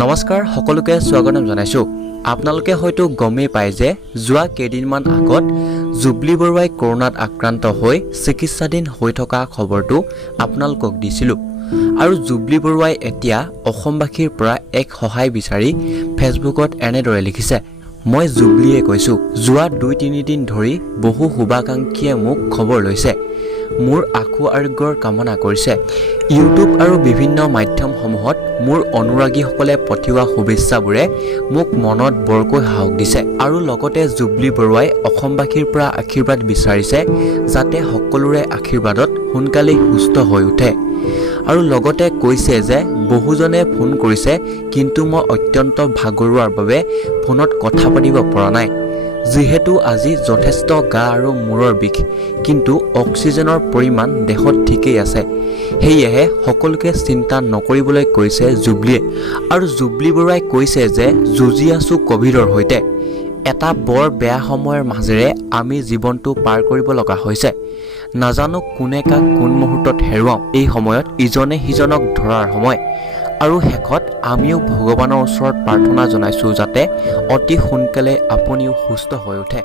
নমস্কাৰ সকলোকে স্বাগতম জনাইছো। আপোনালোকে হয়তো গমেই পায় যে যোৱা কেইদিনমান আগত জুবলি বৰুৱাই কৰোনাত আক্ৰান্ত হৈ চিকিৎসাধীন হৈ থকা খবৰটো আপোনালোকক দিছিলো। আৰু জুবলি বৰুৱাই এতিয়া অসমবাসীৰ পৰা এক সহায় বিচাৰি ফেচবুকত এনেদৰে লিখিছে। মই জুবলিয়ে কৈছো, যোৱা 2-3 দিন ধৰি বহু শুভাকাংক্ষীয়ে মোক খবৰ লৈছে, মোৰ আশু আৰোগ্যৰ কামনা কৰিছে। ইউটিউব আৰু বিভিন্ন মাধ্যমসমূহত মোৰ অনুৰাগীসকলে পঠিওৱা শুভেচ্ছাবোৰে মোক মনত বৰকৈ সাহস দিছে। আৰু লগতে জুবলি বৰুৱাই অসমবাসীৰ পৰা আশীৰ্বাদ বিচাৰিছে যাতে সকলোৰে আশীৰ্বাদত সোনকালেই সুস্থ হৈ উঠে। আৰু লগতে কৈছে যে বহুজনে ফোন কৰিছে, কিন্তু মই অত্যন্ত ভাগৰুৱাৰ বাবে ফোনত কথা পাতিব পৰা নাই। যিহেতু আজি যথেষ্ট গা আৰু মূৰৰ বিষ, কিন্তু অক্সিজেনৰ পৰিমাণ দেহত ঠিকেই আছে, সেয়েহে সকলোকে চিন্তা নকৰিবলৈ কৈছে জুবলিয়ে। আৰু জুবলি বৰুৱাই কৈছে যে যুঁজি আছো কভিডৰ সৈতে। এটা বৰ বেয়া সময়ৰ মাজেৰে আমি জীৱনটো পাৰ কৰিব লগা হৈছে। নাজানো কোনে কাক কোন মুহূৰ্তত হেৰুৱাওঁ। এই সময়ত ইজনে সিজনক ধৰাৰ সময়। আৰু শেষত আমিও ভগৱানৰ ওচৰত প্ৰাৰ্থনা জনাইছোঁ যাতে অতি সোনকালে আপুনিও সুস্থ হৈ উঠে।